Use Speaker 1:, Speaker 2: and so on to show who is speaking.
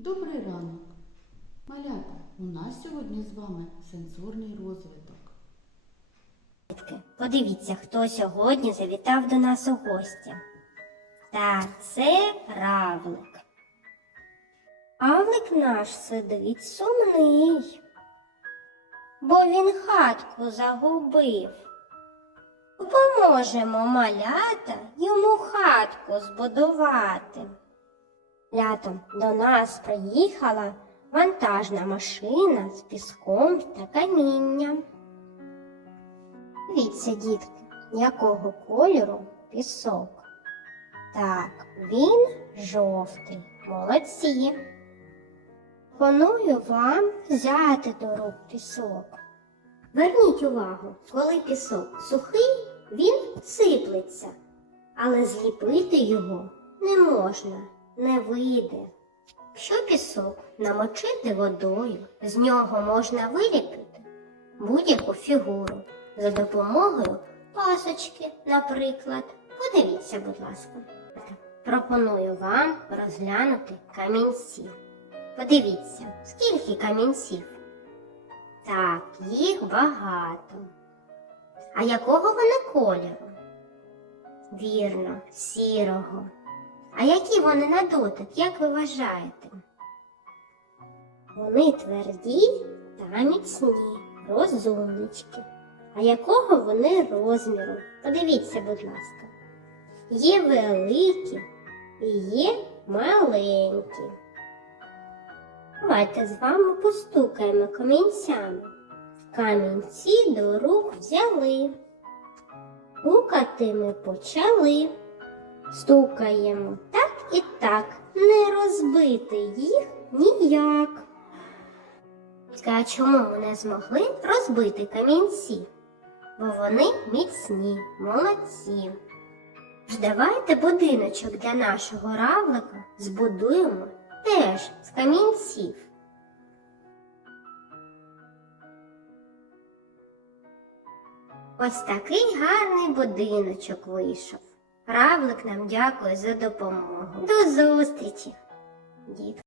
Speaker 1: Добрий ранок. Малята, у нас сьогодні з вами сенсорний розвиток.
Speaker 2: Подивіться, хто сьогодні завітав до нас у гості. Так, це равлик. Равлик наш сидить сумний, бо він хатку загубив. Поможемо малята йому хатку збудувати. Лятом до нас приїхала вантажна машина з піском та камінням. Дивіться, дітки, якого кольору пісок. Так, він жовтий. Молодці. Пропоную вам взяти до рук пісок. Верніть увагу, коли пісок сухий, він сиплеться, але зліпити його не можна, не вийде. Якщо пісок намочити водою, з нього можна виліпити будь-яку фігуру за допомогою пасочки, наприклад. Подивіться, будь ласка. Пропоную вам розглянути камінці. Подивіться, скільки камінців. Так, їх багато. А якого вони кольору? Вірно, сірого. А які вони на дотик, як ви вважаєте? Вони тверді та міцні, розумнички. А якого вони розміру? Подивіться, будь ласка. Є великі і є маленькі. Давайте з вами постукаємо камінцями. Камінці до рук взяли. Стукати ми почали. Стукаємо так і так, не розбити їх ніяк. А чому ми не змогли розбити камінці? Бо вони міцні, молодці. Ж давайте будиночок для нашого равлика збудуємо теж з камінців. Ось такий гарний будиночок вийшов. Равлик нам дякує за допомогу. До зустрічі, дітки.